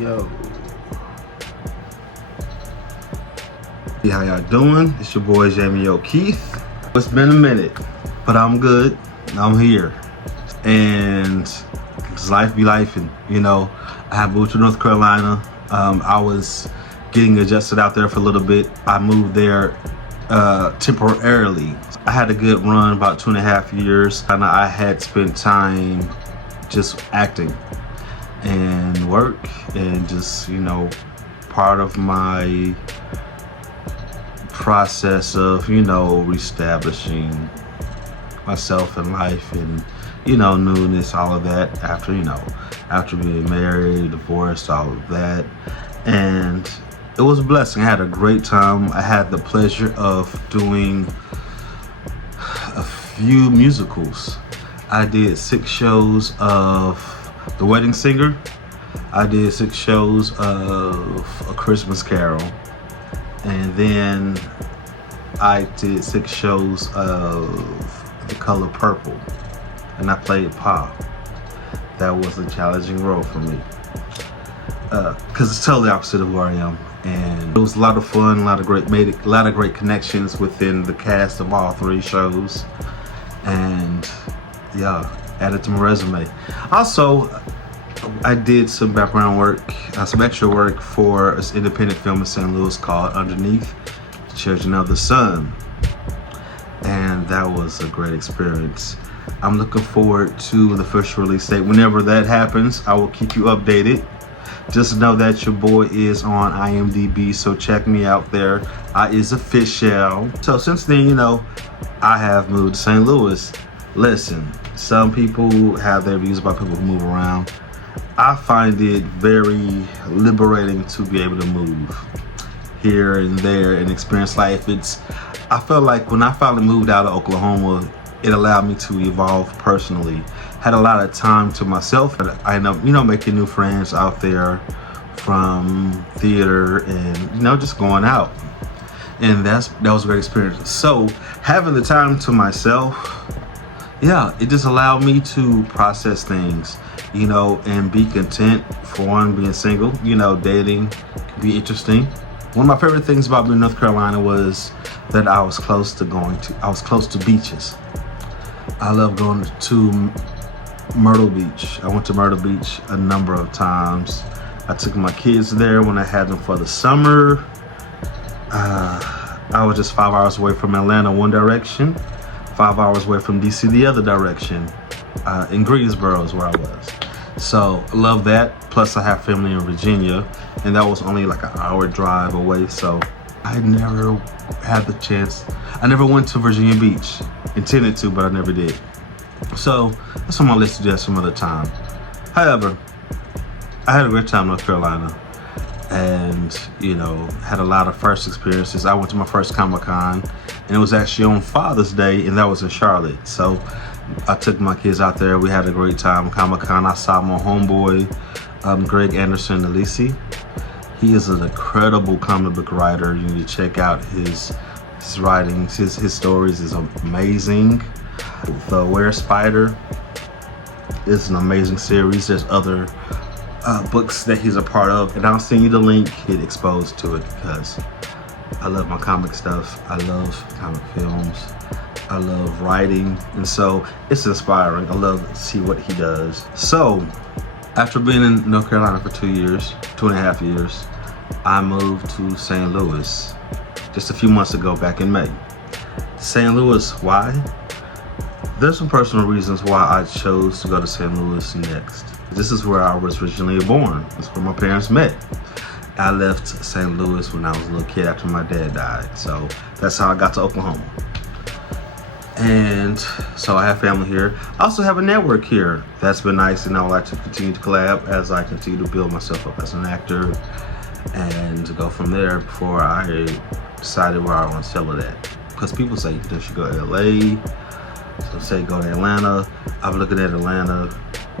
Yo. Hey, how y'all doing? It's your boy Jamie O'Keefe. It's been a minute, but I'm good. I'm here. And life be life, and I have moved to North Carolina. I was getting adjusted out there for a little bit. I moved there temporarily. I had a good run, about 2.5 years, and I had spent time just acting and work, and just part of my process of reestablishing myself in life, and newness, all of that, after being married, divorced, all of that. And it was a blessing. I had a great time. I had the pleasure of doing a few musicals. I did 6 shows of The Wedding Singer. I did 6 shows of A Christmas Carol. And then I did 6 shows of The Color Purple. And I played Pa. That was a challenging role for me. Because it's totally opposite of who I am. And it was a lot of fun, made a lot of great connections within the cast of all 3 shows. And yeah, added to my resume. Also, I did some background work, some extra work for an independent film in St. Louis called Underneath the Children of the Sun. And that was a great experience. I'm looking forward to the first release date. Whenever that happens, I will keep you updated. Just know that your boy is on IMDb, so check me out there. I is official. So since then, I have moved to St. Louis. Listen, some people have their views about people who move around. I find it very liberating to be able to move here and there and experience life. I felt like when I finally moved out of Oklahoma, it allowed me to evolve personally. Had a lot of time to myself. I ended up, making new friends out there from theater and, just going out. And that was a great experience. So having the time to myself, it just allowed me to process things, and be content. For one, being single, dating can be interesting. One of my favorite things about being in North Carolina was that I was close to beaches. I love going to Myrtle Beach. I went to Myrtle Beach a number of times. I took my kids there when I had them for the summer. I was just 5 hours away from Atlanta one direction, 5 hours away from DC the other direction. In Greensboro is where I was. So I love that. Plus I have family in Virginia, and that was only like an hour drive away. So I never had the chance. I never went to Virginia Beach. Intended to, but I never did. So that's on my list to do that some other time. However, I had a great time in North Carolina, and had a lot of first experiences. I went to my first Comic-Con, and it was actually on Father's Day, and that was in Charlotte. So I took my kids out there. We had a great time. Comic-Con. I saw my homeboy, Greg Anderson Elisi. He is an incredible comic book writer. You need to check out his writings. His stories is amazing. The Were Spider is an amazing series. There's other books that he's a part of, and I'll send you the link. Get exposed to it, because I love my comic stuff. I love comic films. I love writing, and so it's inspiring. I love to see what he does. So after being in North Carolina for 2.5 years, I moved to St. Louis just a few months ago, back in May. St. Louis, why? There's some personal reasons why I chose to go to St. Louis next. This is where I was originally born. That's where my parents met. I left St. Louis when I was a little kid after my dad died. So that's how I got to Oklahoma. And so I have family here. I also have a network here. That's been nice, and I would like to continue to collab as I continue to build myself up as an actor, and to go from there before I decided where I want to settle it at. Because people say you should go to LA, some say go to Atlanta. I'm looking at Atlanta,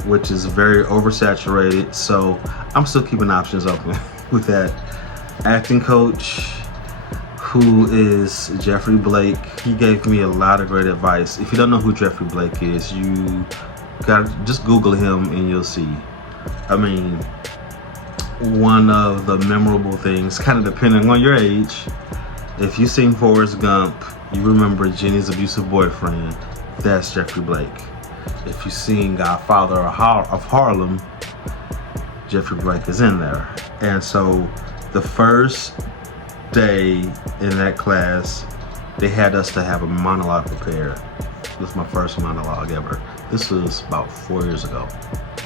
which is very oversaturated, so I'm still keeping options open with that. Acting coach, who is Jeffrey Blake, he gave me a lot of great advice. If you don't know who Jeffrey Blake is, you gotta just Google him and you'll see. I mean, one of the memorable things, kind of depending on your age. If you seen Forrest Gump, you remember Jenny's abusive boyfriend. That's Jeffrey Blake. If you seen Godfather of Harlem, Jeffrey Blake is in there. And so the first day in that class, they had us to have a monologue prepared. This was my first monologue ever. This was about 4 years ago.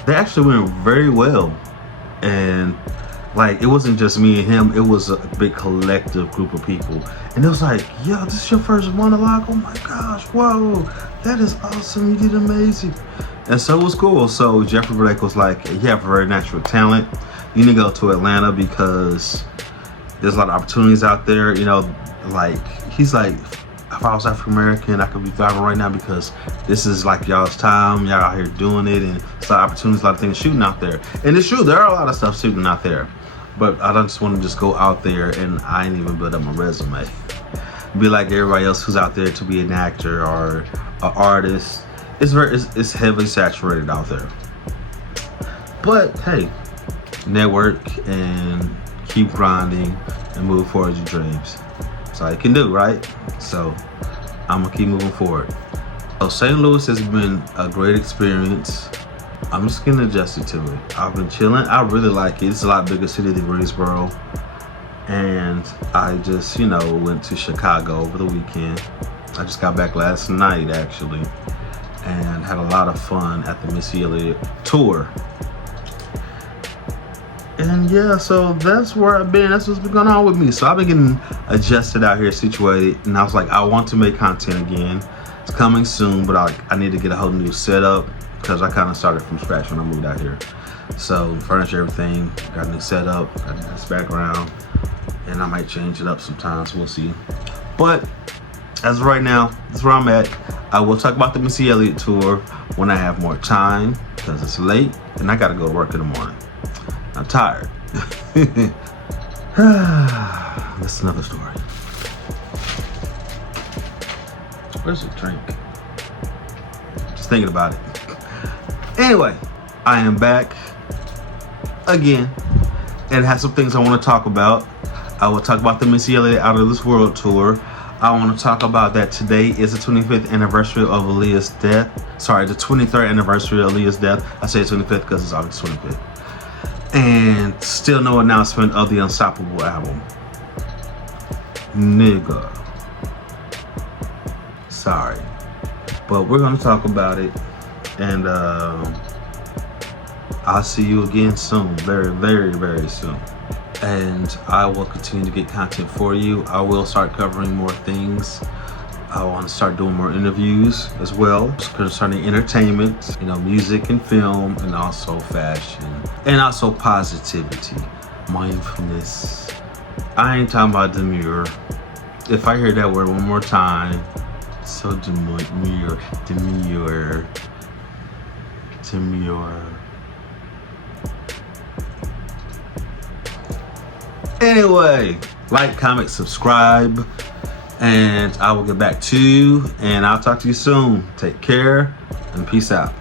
They actually went very well. And like, it wasn't just me and him, it was a big collective group of people. And it was like, yo, this is your first monologue? Oh my gosh, whoa, that is awesome, you did amazing. And so it was cool. So Jeffrey Blake was like, you have a very natural talent. You need to go to Atlanta because there's a lot of opportunities out there. You know, like, he's like, if I was African American, I could be thriving right now because this is like y'all's time. Y'all out here doing it, and it's a lot of opportunities, a lot of things shooting out there. And it's true, there are a lot of stuff shooting out there. But I don't just want to just go out there and I ain't even build up my resume. Be like everybody else who's out there to be an actor or an artist. It's heavily saturated out there. But hey, network and keep grinding and move forward your dreams. That's all you can do, right? So I'm gonna keep moving forward. So St. Louis has been a great experience. I'm just getting adjusted to it. I've been chilling. I really like it. It's a lot bigger city than Greensboro. And I just, went to Chicago over the weekend. I just got back last night, actually, and had a lot of fun at the Missy Elliott tour. And yeah, so that's where I've been. That's what's been going on with me. So I've been getting adjusted out here, situated. And I was like, I want to make content again. It's coming soon, but I need to get a whole new setup because I kind of started from scratch when I moved out here. So furniture, everything, got a new setup, got a nice background, and I might change it up sometimes. We'll see. But as of right now, that's where I'm at. I will talk about the Missy Elliott tour when I have more time because it's late and I got to go to work in the morning. I'm tired. That's another story. Where's the drink? Just thinking about it. Anyway, I am back again and have some things I want to talk about. I will talk about the Missy Elliott Out of This World tour. I want to talk about that today is the 25th anniversary of Aaliyah's death. Sorry, the 23rd anniversary of Aaliyah's death. I say 25th because it's August 25th. And still no announcement of the Unstoppable album. Nigga. Sorry. But we're going to talk about it. And I'll see you again soon. Very, very, very soon. And I will continue to get content for you. I will start covering more things. I want to start doing more interviews as well concerning entertainment, music and film, and also fashion, and also positivity, mindfulness. I ain't talking about demure. If I hear that word one more time, so demure. Anyway, like, comment, subscribe, and I will get back to you, and I'll talk to you soon. Take care, and peace out.